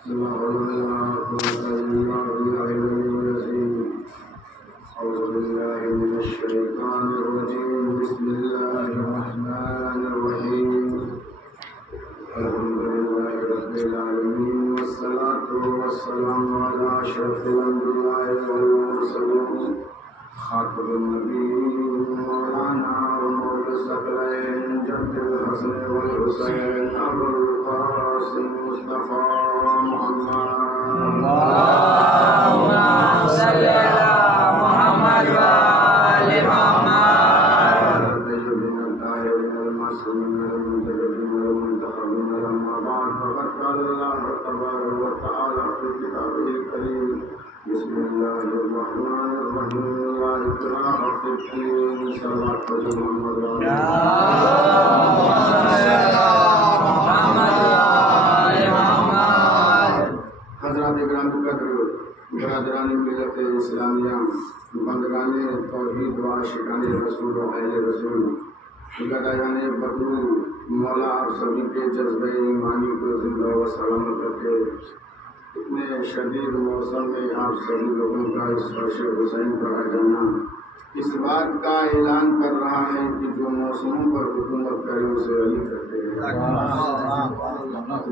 بسم الله الرحمن الرحيم. الحمد لله رب العالمين والصلاة والسلام على أشرف الأنبياء والمرسلين خاتم النبيين مولانا ومولى الثقلين جد الحسن والحسين أبو القاسم مصطفى محمد. اللهم صل على محمد وآل محمد. بسم الله الرحمن الرحيم. لا إكراه في الدين. صلوات محمد حضرات اکرام قدر برادران ملت اسلامیہ بندگان توحید و عاشقان رسول و اہل رسول گدایان بدرو مولا آپ سبھی کے جذبہ ایمانی کو زندہ و سلامت رکھے. اتنے شدید موسم میں آپ سبھی لوگوں کا اس فرش حسین پر آ جانا اس بات کا اعلان کر رہا ہے کہ جو موسموں پر حکومت کرے اسے علی کرتے ہیں،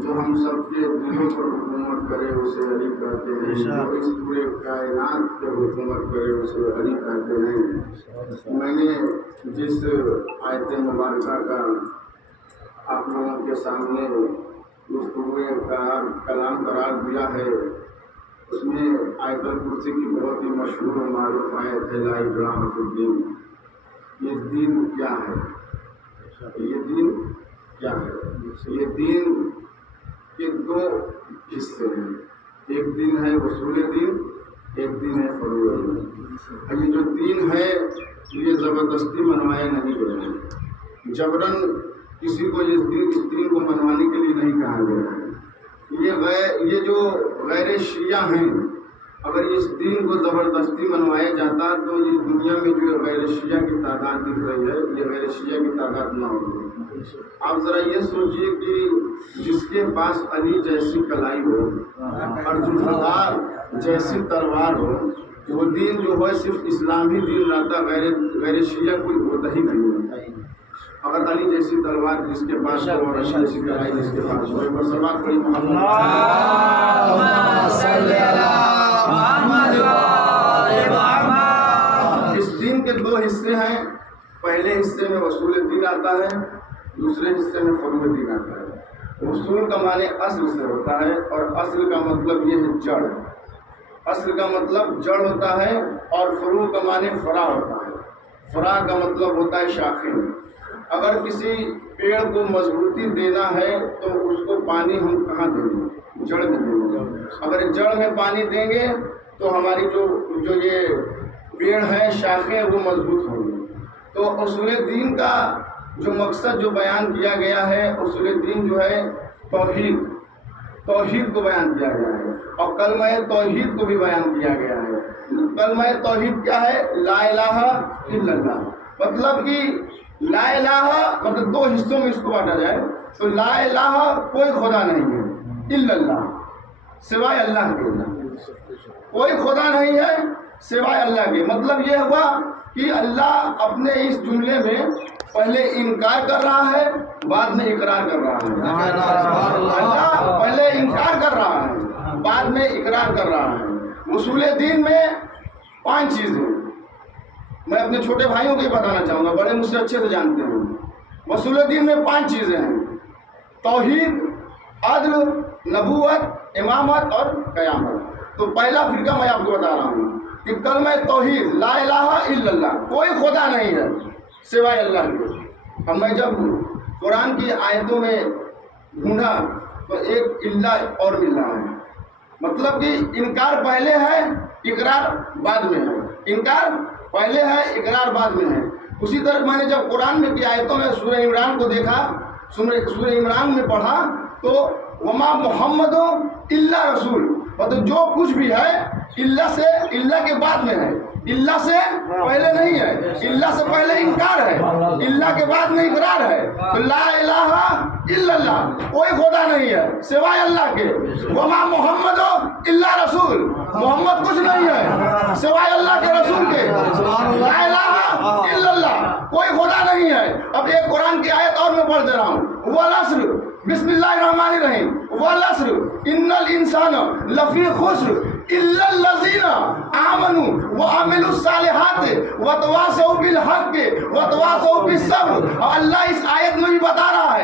جو ہم سب کے دلوں پر حکومت کرے اسے علی کرتے ہیں، جو اس پورے کائنات پر حکومت کرے اسے علی کرتے ہیں. میں نے جس آیت مبارکہ کا آپ لوگوں کے سامنے گفتگو کلام قرار دیا ہے، اس میں آیت الکرسی کی بہت ہی مشہور و معروف آیت ہے لا اکراہ فی الدین. یہ دین کیا ہے؟ یہ دین کیا ہے؟ یہ دین کے دو حصے ہیں. ایک دین ہے اصول دین، ایک دین ہے فروع دین. یہ جو دین ہے یہ زبردستی منوایا نہیں گیا ہے، جبراً کسی کو اس دین کو منوانے کے لیے نہیں کہا گیا ہے. یہ جو غیر شیعہ ہیں، اگر اس دین کو زبردستی منوایا جاتا تو اس دنیا میں جو غیر شیعہ کی تعداد دکھ رہی ہے یہ غیر شیعہ کی تعداد نہ ہوگی. آپ ذرا یہ سوچئے کہ جس کے پاس علی جیسی کلائی ہو اور ذوالفقار جیسی تلوار ہو، وہ دین جو ہے صرف اسلامی دین رہتا، غیر شیعہ کوئی ہوتا ہی نہیں ہوتا. اگر علی جیسی تلوار جس کے پاس ہو اور علی جیسی کلائی جس کے پاس ہو، ایک بار سلوات پڑھی محمد. اللهم صل على محمد وآل محمد. اس دین کے دو حصے ہیں. پہلے حصے میں اصول دین آتا ہے، دوسرے حصے میں فروع دین آتا ہے. اصول کا معنی اصل سے ہوتا ہے اور اصل کا مطلب یہ ہے جڑ. اصل کا مطلب جڑ ہوتا ہے اور فروع کا معنی فرع ہوتا ہے. فرع کا مطلب ہوتا ہے شاخیں. اگر کسی پیڑ کو مضبوطی دینا ہے تو اس کو پانی ہم کہاں دیں گے؟ جڑ میں دیں گے. اگر جڑ میں پانی دیں گے تو ہماری جو یہ پیڑ ہے شاخیں وہ مضبوط ہوں گی. تو اصول دین کا جو مقصد جو بیان کیا گیا ہے، اصول دین جو ہے توحید کو بیان کیا گیا ہے اور کلمہ توحید کو بھی بیان کیا گیا ہے. کلمہ توحید کیا ہے؟ لا الہ الا اللہ. مطلب کہ لا الہ مطلب دو حصوں میں اس کو بانٹا جائے تو لا الہ کوئی خدا نہیں ہے الا اللہ، سوائے اللہ کے. کوئی خدا نہیں ہے سوائے اللہ کے. مطلب یہ ہوا کہ اللہ اپنے اس جملے میں پہلے انکار کر رہا ہے، بعد میں اقرار کر رہا ہے. اللہ پہلے انکار کر رہا ہے، بعد میں اقرار کر رہا ہے. اصول دین میں 5 چیزیں. میں اپنے چھوٹے بھائیوں کو یہ بتانا چاہوں گا، بڑے مجھ سے اچھے سے جانتے ہیں. اصول دین میں 5 چیزیں ہیں: توحید، عدل، نبوت، امامت اور قیامت. تو پہلا فرقہ میں آپ کو بتا رہا ہوں کہ کلمہ توحید لا الہ الا اللہ، کوئی خدا نہیں ہے سوائے اللہ کے. اب میں جب قرآن کی آیتوں میں ڈھونڈا تو ایک اللہ اور مل رہا ہے. مطلب کہ انکار پہلے ہے، اقرار بعد میں ہے. انکار پہلے ہے، اقرار بعد میں ہے. اسی طرح میں نے جب قرآن میں کی آیتوں میں سورہ عمران کو دیکھا، سورہ عمران میں پڑھا تو وما محمد الا رسول، مطلب جو کچھ بھی ہے اللہ سے، اللہ کے بعد میں ہے. इल्ला से पहले नहीं है, इल्ला से पहले इनकार है, इल्ला के बाद में इकरार है। तो ला इलाहा इल्लल्लाह, कोई खुदा नहीं है सिवाय अल्लाह के। वमा मोहम्मद इल्ला रसूल, मोहम्मद कुछ नहीं है सिवाय अल्लाह के रसूल के। ला इलाहा इल्लल्लाह, कोई खुदा नहीं है। अब एक कुरान की आयत और मैं पढ़ दे रहा हूँ। वल अस्र, बिस्मिल्लाहिर्रहमानिर्रहीम, वल अस्र इन्नल इंसाना लफी खुस्र इल्लल लज़ीना आमनू व अमिलुस सालिहात व तवासौ बिल हक़ व तवासौ बिस सब्र। और अल्लाह इस आयत में भी बता रहा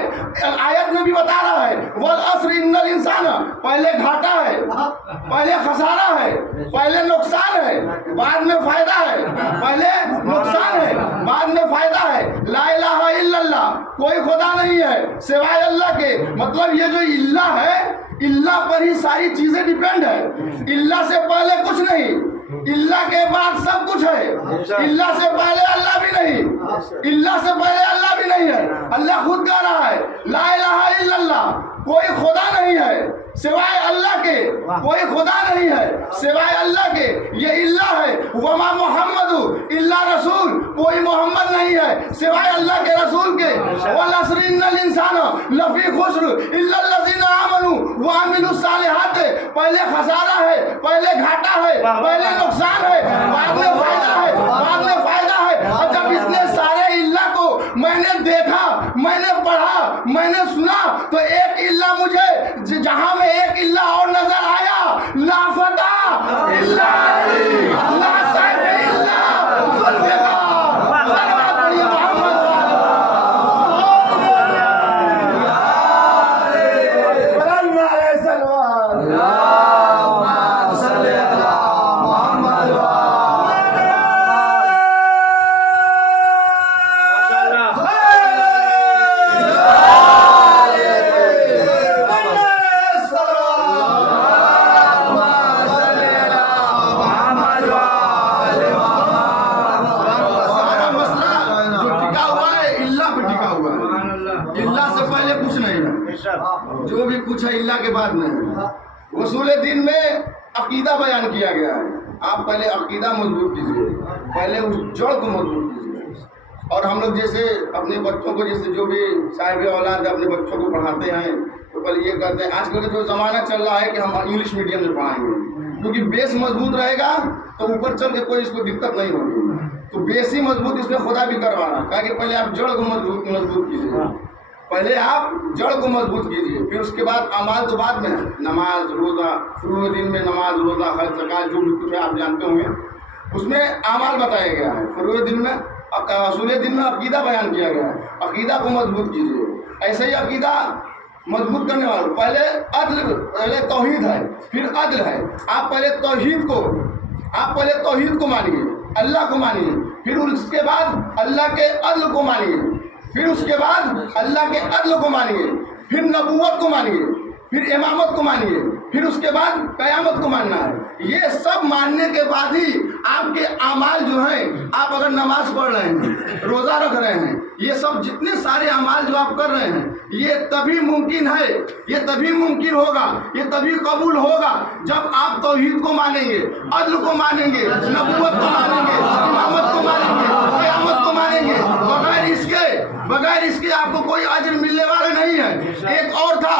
है, वल अस्र इन्नल इंसाना, पहले घाटा है, पहले खसारा है, पहले नुकसान है, बाद में फायदा है। पहले नुकसान है, बाद में फायदा है। ला इलाहा इल्लल्लाह, कोई खुदा नहीं है सिवाय अल्लाह के। मतलब ये जो इल्ला है, इल्ला पर ही सारी चीजें डिपेंड है। इल्ला से पहले कुछ नहीं, इल्ला के बाद सब कुछ है। इल्ला से पहले अल्लाह भी नहीं, इल्ला से पहले अल्लाह भी नहीं है। अल्लाह खुद कह रहा है ला इलाहा इल्लल्लाह, कोई खुदा नहीं है सिवाय अल्लाह के, कोई खुदा नहीं है सिवाय अल्लाह के। ये इल्ला है। वमा मोहम्मदु इल्ला रसूल, कोई मोहम्मद नहीं है सिवाय अल्लाह के रसूल के। वल अस्र इन्नल इंसाना लफी खुस्र इल्लल लज़ीना आमनू व अमिलुस सालिहात, पहले खसारा है, पहले घाटा है, पहले नुकसान है, बाद में फायदा है, बाद में फायदा है। और जब इसने सारे इल्ला को मैंने देखा, मैंने पढ़ा, मैंने सुना, तो एक इल्ला मुझे, जहां में एक इल्ला और नजर आया, ला फता इल्ला अली, ला सैफ इल्ला जुल्फ़िकार। सल्लल्लाहु अलैहि जो भी कुछ है इल्ला के बाद में है। उसूल दीन में अकीदा बयान किया गया है। आप पहले अकीदा मजबूत कीजिए, पहले उस जड़ को मजबूत कीजिए। और हम लोग जैसे अपने बच्चों को, जैसे जो भी साहिब औलाद अपने बच्चों को पढ़ाते हैं, तो पहले ये कहते हैं, आजकल जो ज़माना चल रहा है कि हम इंग्लिश मीडियम में पढ़ाएंगे, क्योंकि बेस मजबूत रहेगा तो ऊपर चल के कोई इसको दिक्कत नहीं होगी। तो बेस ही मजबूत इसमें खुदा भी करवा रहा है कि पहले आप जड़ को मजबूत कीजिए, पहले आप जड़ को मजबूत कीजिए, फिर उसके बाद अमाल तो बाद में है। नमाज रोज़ा, शुरू दिन में नमाज रोज़ा हज ज़कात जो भी कुछ है आप जानते होंगे, उसमें अमाल बताया गया है। शुरू दिन में, असूल दिन में अकीदा बयान किया गया है। अकीदा को मजबूत कीजिए। ऐसे ही अकीदा मजबूत करने वाले पहले अदल, पहले तौहीद है, फिर अदल है। आप पहले तौहीद को मानिए, अल्लाह को मानिए, फिर उसके बाद अल्लाह के अदल को मानिए, फिर उसके बाद अल्लाह के अदल को मानिए, फिर नबूवत को मानिए, फिर इमामत को मानिए, फिर उसके बाद कयामत को मानना है। ये सब मानने के बाद ही आपके अमाल जो हैं, आप अगर नमाज पढ़ रहे हैं, रोज़ा रख रहे हैं, ये सब जितने सारे अमाल जो आप कर रहे हैं, ये तभी मुमकिन है, ये तभी मुमकिन होगा, ये तभी कबूल होगा जब आप तौहीद को मानेंगे, अदल को मानेंगे, नबूवत को मानेंगे, इमामत को मानेंगे, कयामत को मानेंगे। बगैर इसके आपको कोई अजर मिलने वाला नहीं है। एक और था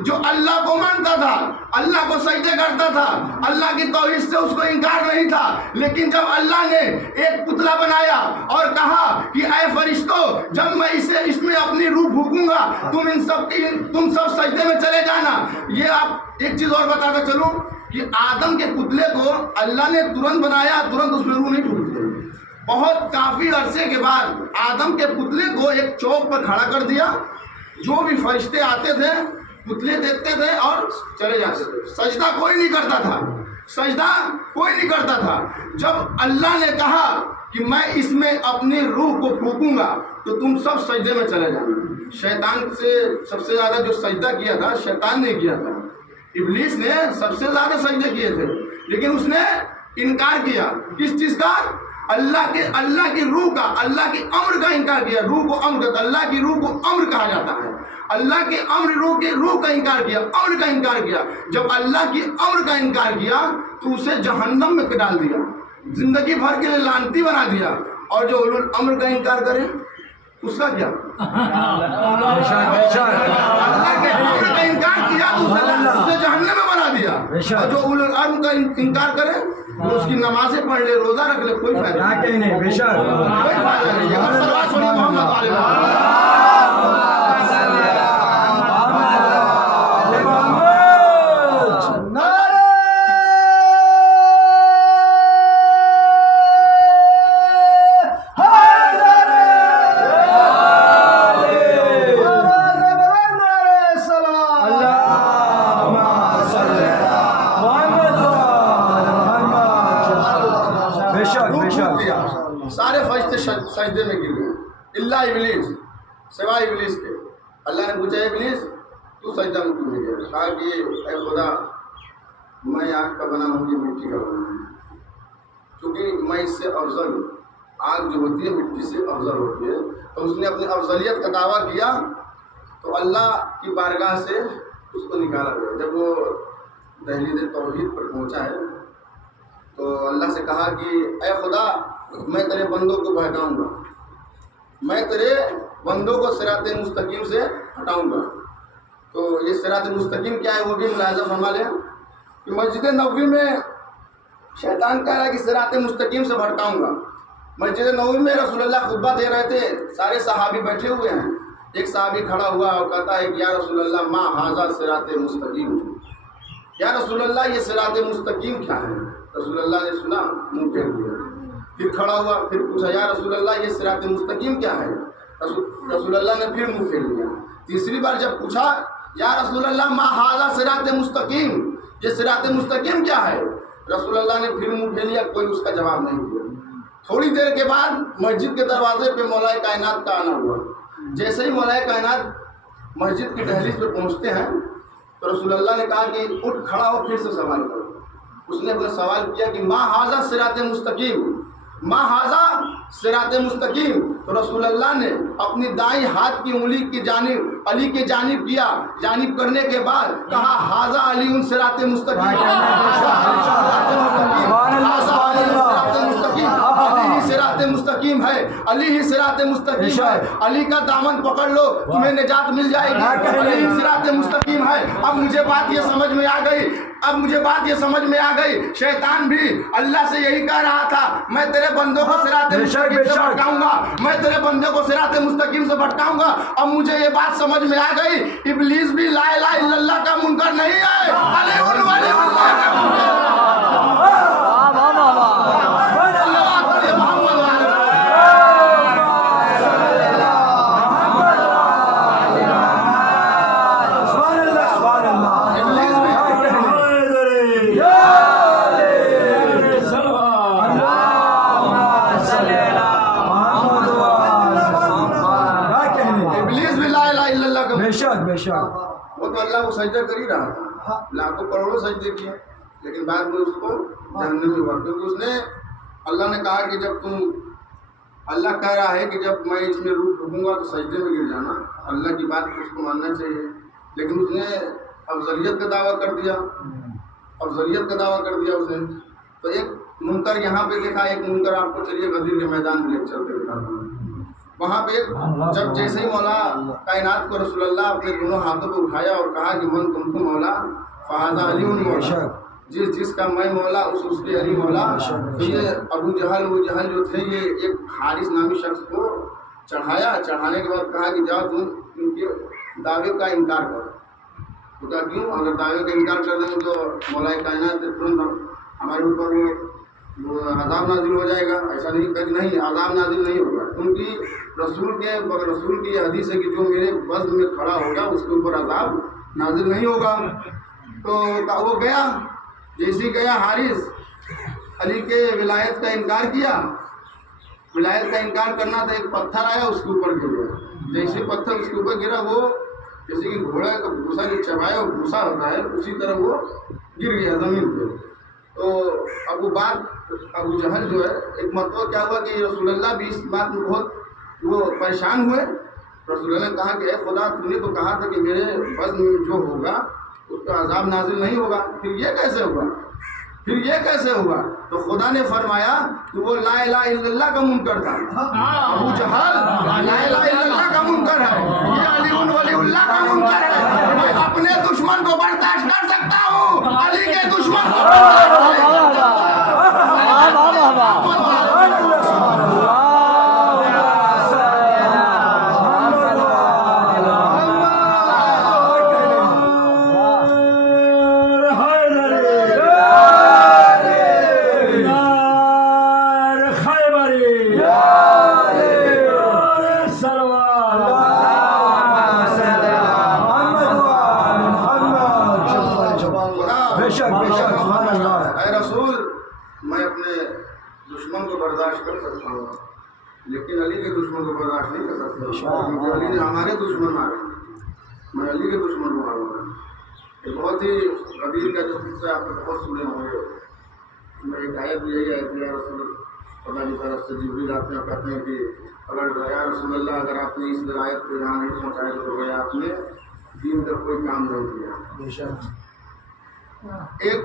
जो अल्लाह को मानता था, अल्लाह को सजदे करता था, अल्लाह की तौहीद से उसको इनकार नहीं था। लेकिन जब अल्लाह ने एक पुतला बनाया और कहा कि ऐ फरिश्तों, जब मैं इसमें अपनी रूह फूंकूंगा, तुम सब सजदे में चले जाना। ये आप एक चीज और बताता चलूं कि आदम के पुतले को अल्लाह ने तुरंत बनाया, तुरंत उसमें रूह नहीं फूंकी। बहुत काफी अरसे के बाद आदम के पुतले को एक चौक पर खड़ा कर दिया। जो भी फरिश्ते आते थे, पुतले देखते थे और चले जाते थे। सजदा कोई नहीं करता था। जब अल्लाह ने कहा कि मैं इसमें अपनी रूह को फूंकूंगा, तो तुम सब सजदे में चले जाना। शैतान से सबसे ज्यादा जो सजदा किया था, शैतान ने किया था। इब्लीस ने सबसे ज्यादा सजदे किए थे, लेकिन उसने इनकार किया। किस चीज का? अल्लाह की रूह का, अल्लाह के अम्र का इनकार किया। रूह को अम्र, अल्लाह की रूह को अम्र कहा जाता है। अल्लाह के अम्र, रूह का इनकार किया, अम्र का इनकार किया। जब अल्लाह की अम्र का इनकार किया तो उसे जहन्नम में डाल दिया। जिंदगी भर के लिए लानती बना दिया, और जो उलुल अम्र का इनकार करे उसका क्या? अल्लाह के अम्र का इनकार किया तो उसे जहन्नम में बना दिया, और जो उलुल अम्र का इनकार करे तो उसकी नमाजें पढ़ ले, रोजा रख ले, कोई फायदा नहीं, कोई फायदा नहीं। सलवात पढ़िए मोहम्मद वाले सारे फरिश्ते सजदे में गिर गए, इल्ला इब्लीस, सिवाय इब्लीस के। अल्लाह ने पूछा इब्लीस तू सजदा में क्यों नहीं गया? कहा कि ऐ खुदा मैं आग का बना हूँ, ये मिट्टी का बना हूँ, क्योंकि मैं इससे अफजल हूँ। आग जो होती है मिट्टी से अफजल होती है, तो उसने अपनी अफजलियत का दावा किया तो अल्लाह की बारगाह से उसको निकाला गया। जब वो दहलीज़ तौहीद पर पहुँचा है तो अल्लाह से कहा कि ऐ खुदा मैं तेरे बंदों को बहकाऊंगा, मैं तेरे बंदों को सिराते मुस्तकीम से हटाऊंगा। तो ये सिराते मुस्तकीम क्या है वो भी मुलाहिज़ा फरमा लें कि मस्जिद नबवी में शैतान कह रहा है कि सिराते मुस्तकीम से भटकाऊंगा। मस्जिद नबवी में रसूलुल्लाह खुतबा दे रहे थे, सारे सहाबी बैठे हुए हैं। एक सहाबी खड़ा हुआ और कहता है कि या रसूलुल्लाह मा हाज़ा सिराते मुस्तकीम, या रसूलुल्लाह ये सिराते मुस्तकीम क्या है? रसूलुल्लाह ने सुना, मुँह फेर दिया। फिर खड़ा हुआ, फिर पूछा या रसूलुल्लाह ये सिराते मुस्तकीम क्या है? रसूलुल्लाह ने फिर मुँह फेर दिया। तीसरी बार जब पूछा या रसूलुल्लाह मा हाज़ा सिराते मुस्तकीम, ये सिराते मुस्तकीम क्या है? रसूलुल्लाह ने फिर मुँह फेर लिया, कोई उसका जवाब नहीं दिया। थोड़ी देर के बाद मस्जिद के दरवाजे पे मौलाए कायनात का आना हुआ। जैसे ही मौलाए कायनात मस्जिद की दहलीज पर पहुँचते हैं तो रसूलुल्लाह ने कहा कि उठ खड़ा हो, फिर से सवाल करो। उसने अपना सवाल किया कि मा हाज़ा सिराते मुस्तकीम, मा हाज़ा सिराते मुस्तकीम। तो रसूलुल्लाह ने अपनी दाईं हाथ की उंगली की जानिब अली के जानिब किया, जानिब करने के बाद कहा हाज़ा अली उन सिराते मुस्तकीम, सिराते मुस्तकीम है, अली ही सिराते मुस्तकीम है। अली का दामन पकड़ लो, तुम्हें निजात मिल जाएगी, अली ही सिराते मुस्तकीम है। अब मुझे बात ये समझ में आ गई, अब मुझे बात ये समझ में आ गई, शैतान भी अल्लाह से यही कह रहा था मैं तेरे बंदों को सिराते मुस्तकीम से भटकाऊंगा, मैं तेरे बंदे को सिराते मुस्तकीम से भटकाऊंगा। अब मुझे ये बात समझ में आ गई, इब्लीस भी ला इलाहा इल्लल्लाह का मुनकर नहीं है, अली वाले अल्लाह का मुनकर। वो तो अल्लाह को सजदा कर ही रहा था, लाखों करोड़ों सजदे किए, लेकिन बाद में उसको जहन्नम में हुआ, क्योंकि उसने अल्लाह ने कहा कि जब तुम, अल्लाह कह रहा है कि जब मैं इसमें रूह फूंकूंगा तो सजदे में गिर जाना, अल्लाह की बात को उसको मानना चाहिए। लेकिन उसने अफजलियत का दावा कर दिया, अफजलियत का दावा कर दिया उसने। तो एक मुनकर यहाँ पे देखा, एक मुनकर आपको चलिए गदीर के मैदान में लेकर चलते दिखाता हूँ। वहाँ पे जब जैसे ही मौला कायनात को रसूलुल्लाह अपने दोनों हाथों पे उठाया और कहा कि मन तुमको मौला फ़हाज़ा अली मौला, जिसका मैं मौला उसके अली मौला। तो ये अबू जहल जो थे, ये एक हारिस नामी शख्स को चढ़ाया, चढ़ाने के बाद कहा कि जाओ तुम इनके दावे का इनकार करो। तो क्या क्यों? अगर दावे का इनकार कर देंगे तो मौला कायनात तुरंत हमारे ऊपर वो अज़ाब नाजिल हो जाएगा। ऐसा नहीं कर, नहीं अज़ाब नाजिल नहीं होगा, क्योंकि रसूल की हदीस है कि जो मेरे वज़्न में खड़ा होगा उसके ऊपर अज़ाब नाजिल नहीं होगा। तो वो गया, जैसे ही गया हारिस अली के विलायत का इनकार किया, विलायत का इनकार करना था, एक पत्थर आया उसके ऊपर गिर गया। जैसे पत्थर उसके ऊपर गिरा, वो जैसे कि घोड़ा का भूसा जो चबाया और भूसा होता है उसी तरह वो गिर गया ज़मीन पे। तो अब वो बात अबू जहल जो है, एक मतलब क्या हुआ कि रसूलुल्लाह भी इस बात में बहुत वो परेशान हुए। रसूलुल्लाह ने कहा कि ए खुदा तुमने तो कहा था कि मेरे वज़्न में जो होगा उसका अज़ाब नाजिल नहीं होगा, फिर ये कैसे होगा? پھر یہ کیسے ہوا؟ تو خدا نے فرمایا کہ وہ لا الہ الا اللہ کا منکر تھا، ابو جہل لا الہ الا اللہ کا منکر ہے، یہ علی ولی اللہ کا منکر ہے۔ میں اپنے دشمن کو برداشت کر سکتا ہوں، علی کے دشمن کو برداشت نہیں۔ اے رسول، میں اپنے دشمن کو برداشت کر سکتا ہوں لیکن علی کے دشمن کو برداشت نہیں کر سکتا، کیونکہ علی نے ہمارے دشمن مارے، میں علی کے دشمن کو ماروں گا۔ یہ بہت ہی قبیل کا جو قصہ آپ نے بہت سنے ہوں گے، میں ایک آیت بھی یہی آئی تھی، یا رسول خدا کی طرف سے جبریل آتے ہیں کہتے ہیں کہ اگر یا رسول اللہ اگر آپ نے اس آیت کو یہاں نہیں پہنچایا تو گویا آپ نے دین کا کوئی کام نہیں کیا۔ ایک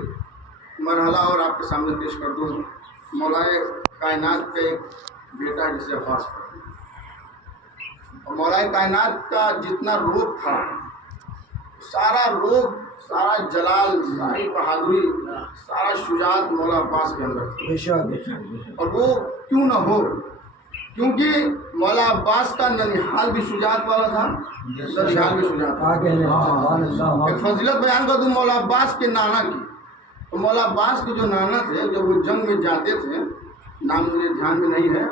مرحلہ اور آپ کے سامنے پیش کر دوں، مولائے کائنات کا ایک بیٹا جسے عباس کہتے ہیں، اور مولائے کائنات کا جتنا روپ تھا، سارا روپ، سارا جلال، ساری بہادری، سارا شجاعت مولا عباس کے اندر تھی۔ اور وہ کیوں نہ ہو؟ کیونکہ مولا عباس کا ننیحال بھی شجاعت والا تھا، ننیحال بھی شجاعت تھا۔ ایک فضیلت بیان کر دوں مولا عباس کے نانا کی، تو مولا عباس کے جو نانا تھے، جب وہ جنگ میں جاتے تھے، نام مجھے دھیان میں نہیں ہے،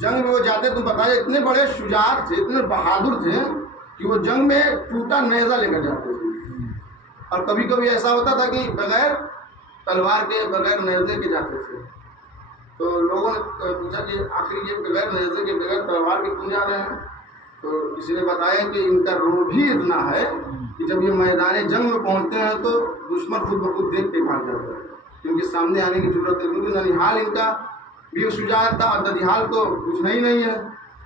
جنگ میں وہ جاتے تو بتایا اتنے بڑے شجاعت تھے، اتنے بہادر تھے کہ وہ جنگ میں ٹوٹا نیزہ لے کر جاتے تھے، اور کبھی کبھی ایسا ہوتا تھا کہ بغیر تلوار کے، بغیر نیزے کے جاتے تھے۔ تو لوگوں نے پوچھا کہ آخر یہ بغیر نیزے کے، بغیر تلوار کے کیوں جا رہے ہیں؟ تو کسی نے بتایا کہ ان کا روح ہی اتنا ہے کہ جب یہ میدان جنگ میں پہنچتے ہیں تو دشمن خود بخود دیکھ کے بھاگ جاتا ہے، کیونکہ سامنے آنے کی ضرورت ہے، کیونکہ ننیحال ان کا بھی شجاعت تھا، اور ددیحال تو کچھ نہیں ہے،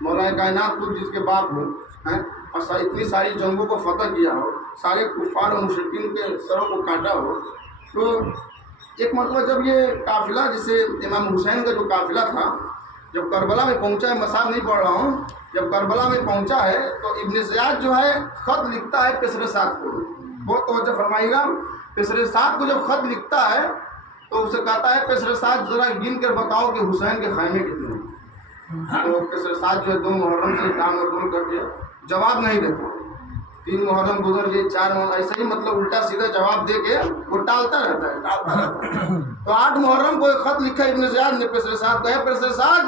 مولا کائنات خود جس کے باپ ہو ہیں، اور اتنی ساری جنگوں کو فتح کیا ہو، سارے کفار اور مشرکین کے سروں کو کاٹا ہو۔ تو ایک مرتبہ جب یہ قافلہ، جسے امام حسین کا جو قافلہ تھا، جب کربلا میں پہنچا ہے، مسائل نہیں پڑھ رہا ہوں، جب کربلا میں پہنچا ہے تو ابن زیاد جو ہے خط لکھتا ہے پسر سعد کو، بہت توجہ فرمائیے گا، پسر سعد کو جب خط لکھتا ہے تو اسے کہتا ہے پسر سعد ذرا گن کر بتاؤ کہ حسین کے خیمے کتنے ہیں؟ تو پسر سعد جو ہے 2 محرم سے کام مقبول کر کے جواب نہیں دیتا، 3 محرم گزر گئے، 4 محرم، ایسے ہی مطلب الٹا سیدھا جواب دے کے وہ ٹالتا رہتا ہے۔ تو 8 محرم کو ایک خط لکھا ابن زیاد نے پسر سعد کو، ہے پسر سعد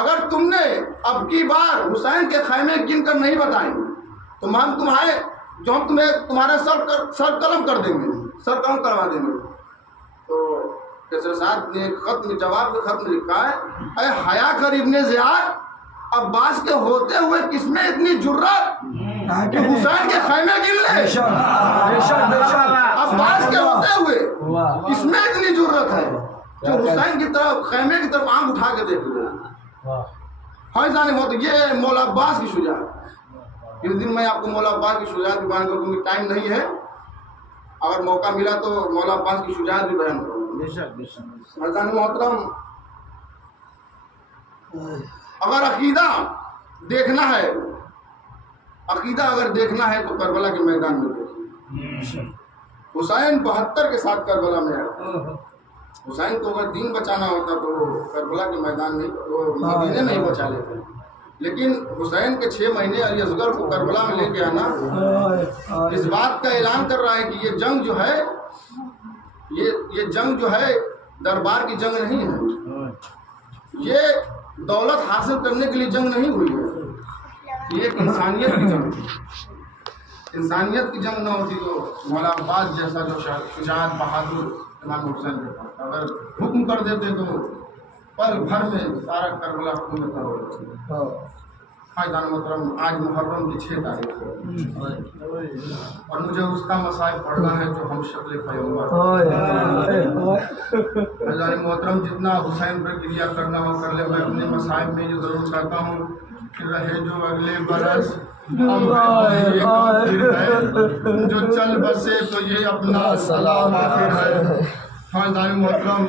اگر تم نے اب کی بار حسین کے خیمے گن کر نہیں بتائیں تو ہم تمہارے جو ہم تمہیں تمہارا سر قلم کر دیں گے، سر قلم کروا دیں گے۔ تو پسر سعد نے خط میں جواب کے خط میں لکھا ہے، اے حیا کر ابن زیاد، عباس کے ہوتے ہوئے کس میں اتنی جرات کہ حسین کے خیمے گن لے؟ عباس کے ہوتے ہوئے کس میں اتنی جرت ہے جو حسین کی طرف، خیمے کی طرف آنکھ اٹھا کے دیکھ لے؟ یہ مولا عباس کی شجاعت۔ اس دن میں آپ کو مولا عباس کی شجاعت بھی بیان کروں گی، ٹائم نہیں ہے، اگر موقع ملا تو مولا عباس کی شجاعت بھی بیان کروں گا۔ حضرت محترم، اگر عقیدہ دیکھنا ہے، عقیدہ اگر دیکھنا ہے تو کربلا کے میدان میں دیکھیں۔ حسین 72 کے ساتھ کربلا میں آیا، حسین کو اگر دین بچانا ہوتا تو کربلا کے میدان میں، وہ مدینے میں ہی بچا لیتے، لیکن حسین کے 6 مہینے علی اصغر کو کربلا میں لے کے آنا اس بات کا اعلان کر رہا ہے کہ یہ جنگ جو ہے، یہ جنگ جو ہے دربار کی جنگ نہیں ہے، یہ دولت حاصل کرنے کے لیے جنگ نہیں ہوئی ہے، یہ ایک انسانیت کی جنگ ہے۔ انسانیت کی جنگ نہ ہوتی تو مولا عباس جیسا جو شجاعت بہادر امام حسین کے پاس اگر حکم کر دیتے تو پل بھر میں سارا کربلا حکومت ہو جاتی۔ حضرت محترم، آج محرم کی 6 تاریخ ہے اور مجھے اس کا مصائب پڑھنا ہے جو ہم شکل پیغمبر۔ حضرت محترم، جتنا حسین پر کریا کرنا ہو کر لے، میں اپنے مصائب میں یہ ضرور چاہتا ہوں کہ رہے جو اگلے برس ہم ہے جو چل بسے تو یہ اپنا سلام آخر ہے۔ खानदानी मोहतरम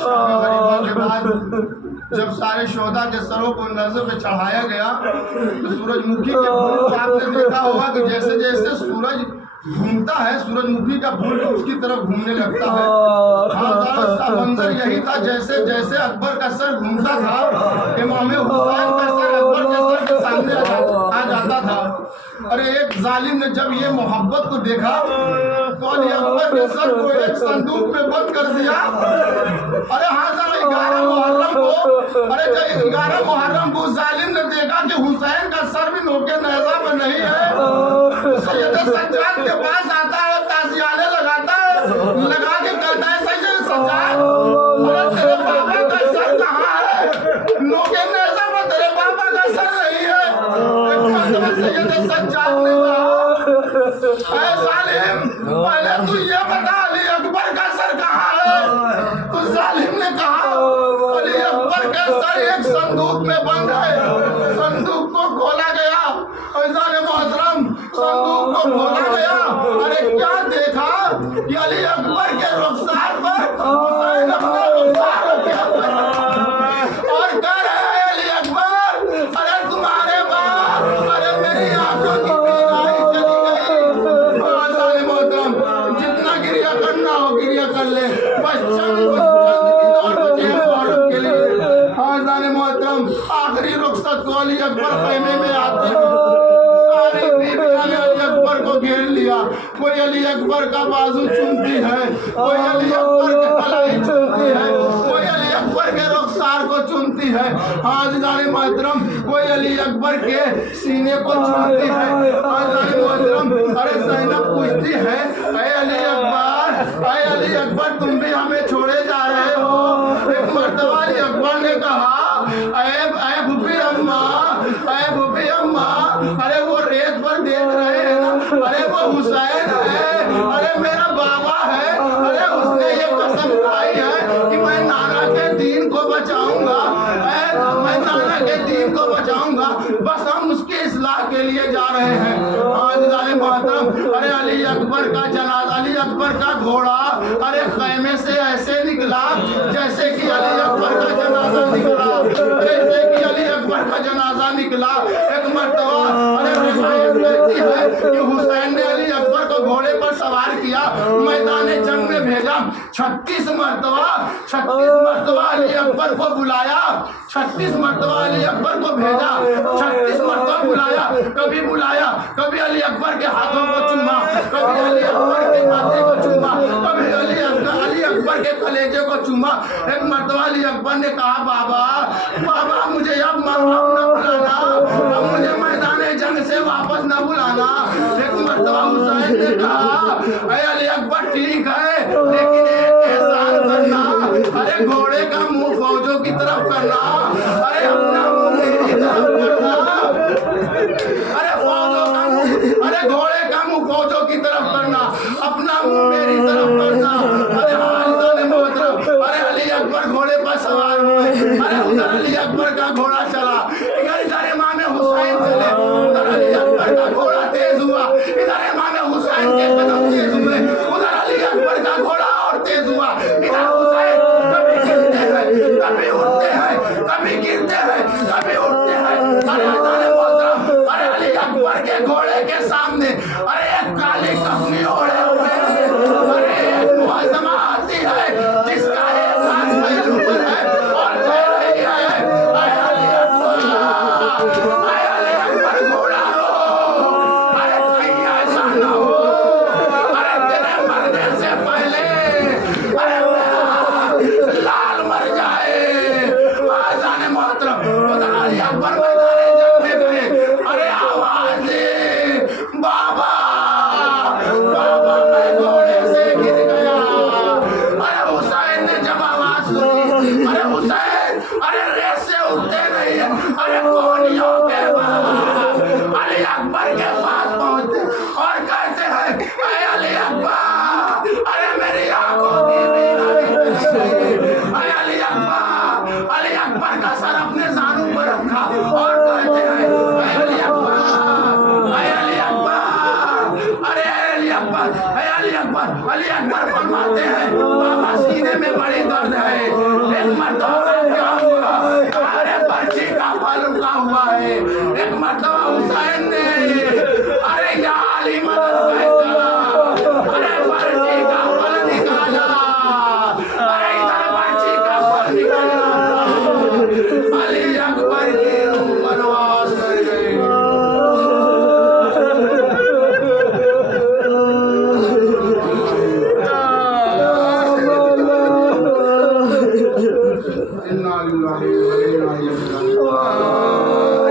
शामी गरीबा के बाद जब सारे शोहदा के सरों को नजर पे चढ़ाया गया तो सूरजमुखी के फूल को आपने देखा होगा कि जैसे जैसे सूरज घूमता है सूरजमुखी का फूल उसकी तरफ घूमने लगता है। हाँ, मंजर यही था, जैसे जैसे अकबर का सर घूमता था इमाम हुसैन का सर अकबर के सर के सामने आ जाता था। अरे एक जालिम ने जब ये मोहब्बत को देखा तो अली अकबर के सर को एक संदूक में बंद कर दिया। अरे हाँ, जब 11 मुहर्रम को जब 11 मुहर्रम को जालिम ने देखा कि हुसैन का सर भी नोके नेज़ा में नहीं है, सैयद सज्जाद के पास आता है, ताजियाने लगाता है, लगा के कहता है सैयद सज्जाद, अरे तेरे बाबा का सर कहाँ है? नोके नेज़ा में तेरे बाबा का सर नहीं है। सैयद सज्जाद ने कहा, ऐ जालिम, पहले तू ये बता अली अकबर का सर कहाँ है? तो जालिम ने कहा अली अकबर का सर एक संदूक में बंद है। संदूक को खोला गया, ऐज़ान मोहतरम संदूक को खोला गया। अरे क्या देखा कि अली अकबर के रुखसार पर हुसैन अपना रुखसार और कह रहे हैं अली अकबर, अरे तुम्हारे बाद अरे मेरी आंखों की बीमारी चली गई। ऐज़ान मोहतरम जितना गिरिया करना हो गिरिया कर ले, बस के लिए। ऐज़ान मोहतरम आखिरी रुखसत को अली अकबर खैमे में आते हैं, सारी बीवियां ने अली अकबर को घेर लिया। कोई अली अकबर का बाजू चूमती है, कोई अली अकबर की कलाई चूमती है, कोई अली अकबर के रुखसार को चूमती है। ऐज़ान मोहतरम कोई अली अकबर के सीने को चूमती है। ऐज़ान मोहतरम अरे ज़ैनब पूछती है, ऐ अली अकबर तुम भी हमें छोड़े जा रहे हो? एक मर्तबा अली अकबर ने कहा, ऐ फूफी अम्मा, अरे वो रेत पर देख रहे हैं ना, अरे वो हुसैन है, अरे मेरा बाबा है, अरे उसने ये कसम खाई है कि मैं नाना के दीन को बचाऊंगा, मैं नाना के दीन को बचाऊंगा, बस हम उसकी इस्लाह के लिए जा रहे हैं। ऐज़ान मोहतरम अरे अली अकबर का जनाजा, अली अकबर का घोड़ा अरे खैमे से ऐसे निकला जैसे कि अली अकबर का जनाजा निकला, जैसे कि अली अकबर का जनाजा निकला। एक मर्तबा अरे रिवायत कहती है कि हुसैन ने अली अकबर को घोड़े पर सवार किया, मैदान जंग में भेजा। 36 मर्तबा अली अकबर को बुलाया, 36 मर्तबा अली अकबर को भेजा, 36 मर्तबा बुलाया, कभी अली अकबर के हाथों को चूमा, कभी अली अकबर के माथे को चूमा, कभी अली अकबर के कलेजे को चूमा। एक मर्तबा अली अकबर ने कहा, बाबा मुझे अब न बुलाना, अब मुझे मैदान जंग से वापस न बुलाना। एक मर्तबा हुसैन ने कहा, अरे अली अकबर ठीक है, लेकिन एक एहसान करना, अरे घोड़े का मुंह फौजों की तरफ करना, अरे अपना मुंह मेरी तरफ करना, अरे फौजों का मुंह, अरे घोड़े का मुंह फौजों की तरफ करना, अपना मुंह मेरी तरफ करना। अरे अरे अली अकबर घोड़े पर सवार हुए, अरे उधर अली अकबर का घोड़ा चला, इधर इमाम हुसैन चले, उधर अली अकबर का घोड़ा तेज हुआ, इधर इमाम हुसैन के कदम तेज हुए, उधर अली अकबर का घोड़ा और तेज हुआ, इधर हुसैन कभी गिरते हैं, कभी उठते हैं, कभी गिरते हैं, कभी उठते हैं। अरे अली अकबर के घोड़े के सामने अरे एक काली कफनी ओढ़े हुए, अरे एक मुअज्जमा आती है जिसका एक हाथ पैर ऊपर है और कह रही है, अरे अली अकबर घोड़ा हो, अरे कहीं ऐसा न हो, अरे तेरे मरने से पहले अरे लाल मर जाए। ऐज़ान मोहतरम उधर अली अकबर मैदान जंग में गए, अरे आवाज दे बाबा, मैं घोड़े से गिर गया। अरे हुसैन ने जब आवाज सुनी, अरे हुसैन अरे रेत से उठते नहीं है, अरे कोहनियों के पास अली अकबर के पास पहुंचते और कहते हैं, अरे अली अकबर, अरे मेरी आंखों की बीमारी, अरे अली अकबर का सर अपने जानू पर रखा और कहते हैं, अरे अली अकबर, अरे अली अकबर, اے علی اکبر فرماتے ہیں بابا سینے میں بڑی درد ہے، ایک مرتبہ کیا ہوا، ارے پرچی کا پھل رکا ہوا ہے، ایک مرتبہ حسین نے ارے یا علی مدد کہتا، ارے پرچی کا پھل نکالا، ارے ادھر پرچی کا پھل نکالا، علی اکبر کی روح پرواز کر گئی۔ اِنَّا لِلَّهِ وَإِنَّا إِلَيْهِ راجعون۔